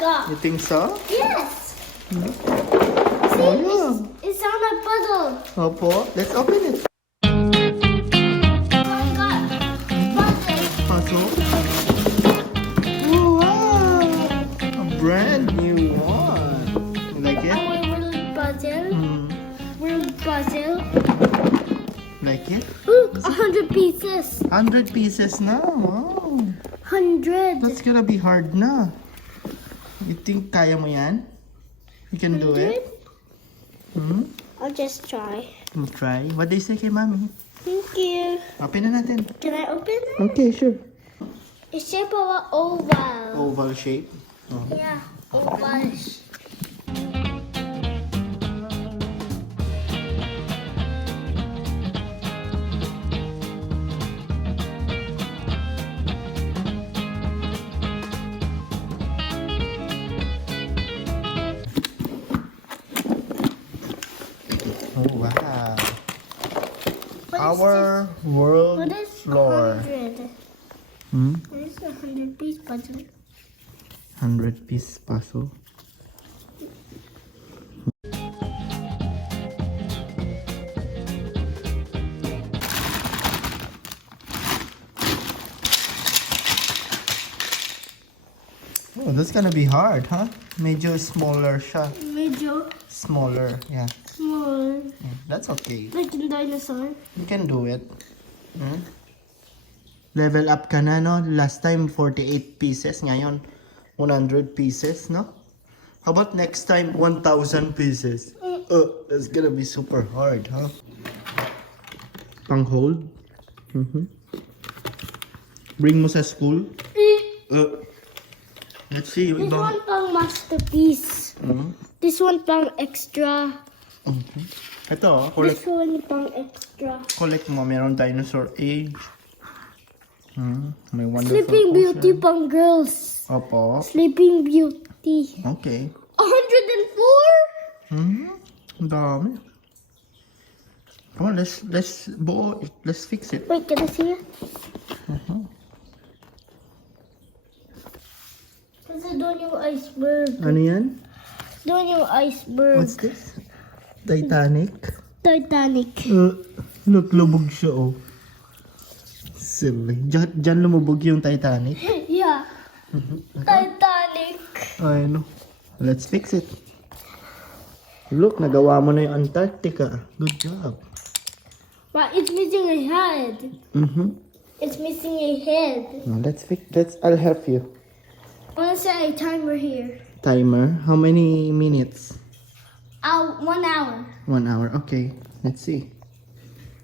God. You think so? Yes. Hmm? See, Oh, yeah. it's on a puzzle. Opo, let's open it. Oh my God. Puzzle. Puzzle. Oh, wow. A brand new one. You like it? Our world puzzle. Hmm. World puzzle. Like it? Look, 100 pieces. 100 pieces na. Wow. 100. That's gonna be hard na. You think kaya mo yan? You can do it? Hmm? I'll just try. We'll try. What do you say kay Mami? Thank you. Open na natin. Can I open it? Okay, sure. It's shaped of an oval. Oval shape. Oh. Yeah, oval. Oh, wow. What is Our world What is floor. 100? Hmm? What is a 100-piece puzzle? 100-piece puzzle. Oh, that's gonna be hard, huh? Medyo smaller siya. Medyo Smaller, yeah. small. Yeah, that's okay. Like in dinosaur. You can do it. Hmm? Level up ka na, no? Last time, 48 pieces. Ngayon, 100 pieces, no? How about next time, 1,000 pieces? That's gonna be super hard, huh? Pang hold. Bring mo sa school. Let's see. This one pang masterpiece. This one pang extra. Ito, This one pang extra. collect mo. Meron dinosaur age. May wonderful Sleeping Beauty potion. pang girls. Opo. Sleeping Beauty. Okay. 104? Ang dami. Come on, let's fix it. Wait, can I see it? Kasi doon yung iceberg. Ano yan? Doon yung iceberg. What's this? Titanic? Titanic. Look, lubog siya, oh. Silly. Diyan lumubog yung Titanic. Yeah. Titanic. I know. Let's fix it. Look, nagawa mo na yung Antarctica. Good job. But it's missing a head. It's missing a head. Now let's fix. I'll help you. I want to set a timer here. Timer. How many minutes? 1 hour. 1 hour. Okay. Let's see.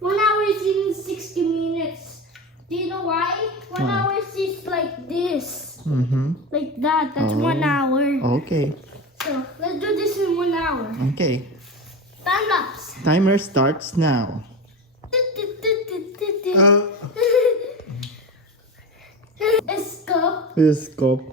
1 hour is in 60 minutes. Do you know why? 1 hour is like this. Like that. That's 1 hour. Okay. So let's do this in 1 hour. Okay. Time lapse. Timer starts now. Escape. Scope.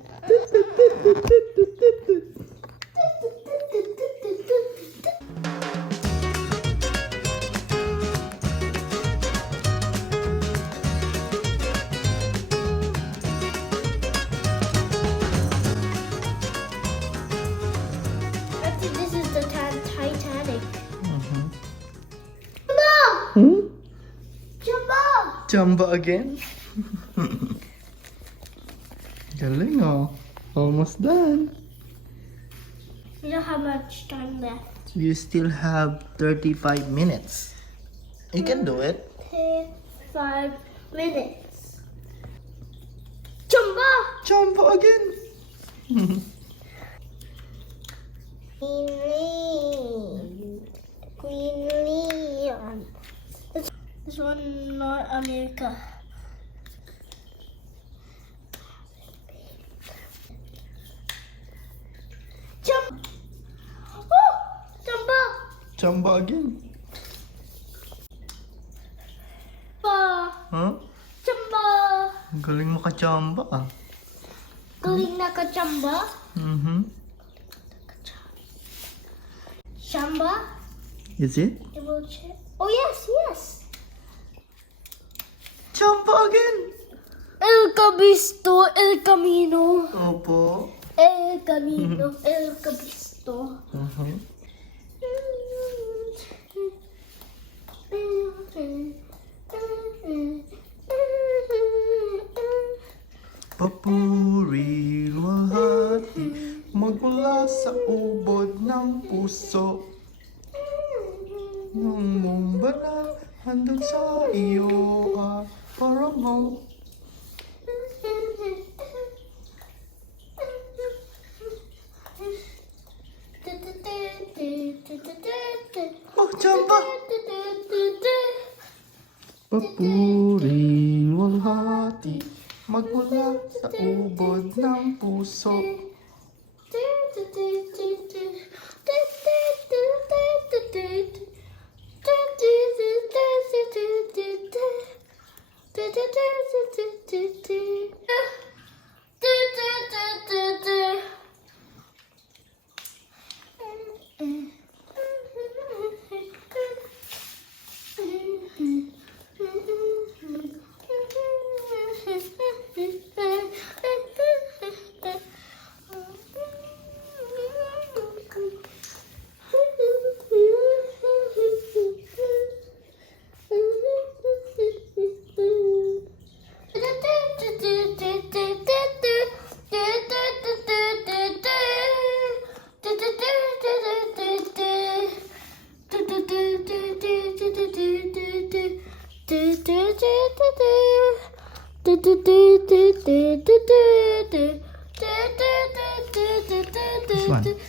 This is the Titanic. Jumbo! Jumbo again? Galing, oh. Almost done. We don't have much time left. You still have 35 minutes. You can do it. 5 minutes. Jumbo! Jumbo again. Queen Leon. This one, North America. Jump! Oh! Jumbo! Jumbo again. Huh? Jumbo! Galing mo ka-jumbo, ah. Galing na ka, Jumbo? Shamba? Is it? Double check. Oh, yes, yes. Jumbo again. El Cabisto, El Camino. Opo. El camino, el capisto. Papuri luwalhati magmula sa ubod ng puso. Nung mong banal handog sa iyo parang mo. Oh, champa! Papuri luwalhati magmula sa ubod ng puso. This one.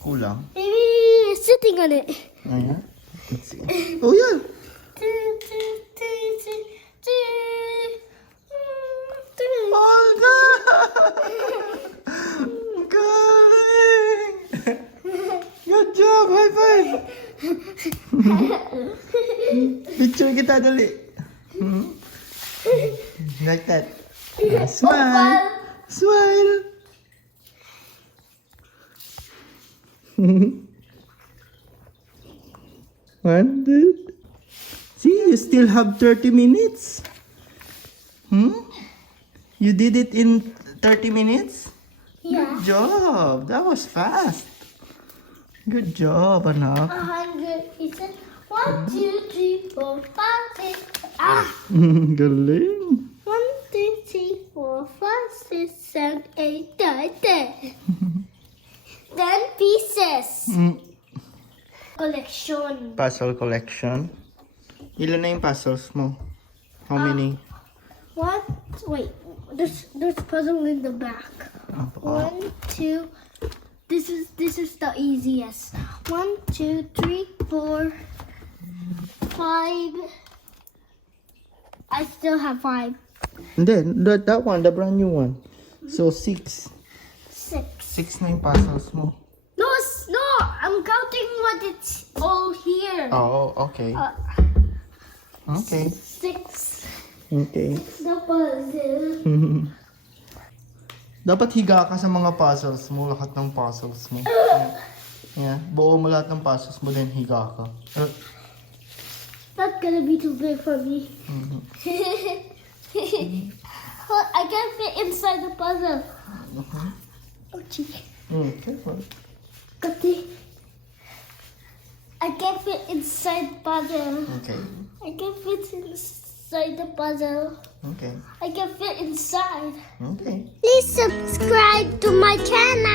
Kulang. Maybe sitting on it. Ayan. Let's see. Oh, yeah. Olga! Galing! Good job! High five! Picture kita dali. Like that. Smile! Smile! One, two. See, you still have 30 minutes. You did it in 30 minutes? Yeah. Good job. That was fast. Good job, anak. 100 pieces. 1, 2, 3, 4, 5, 6. Ah! Galing. 1, 2, 3, 4, 5, 6, 7, 8, 9, 10. 10 pieces. Collection. Puzzle collection. Ilan na yung puzzles mo? How many? What? Wait. There's puzzle in the back. 1, 2. This is the easiest. 1, 2, 3, 4, 5. I still have 5. And then, that one, the brand new one. So, 6. 6. 6 na yung puzzles mo. No, no. I'm counting what it's all here. Oh, okay. Okay. 6. Okay. The puzzle. Dapat higa ka sa mga puzzles mo, lahat ng puzzles mo. Yeah. Buo mo lahat ng puzzles mo, then higa ka. That's gonna be too big for me. Well, I can't fit inside the puzzle. Oh, gee. Careful. Kati. I can't fit inside the puzzle. Okay. I can't fit inside the puzzle. Okay. I can fit inside. Okay. Please subscribe to my channel.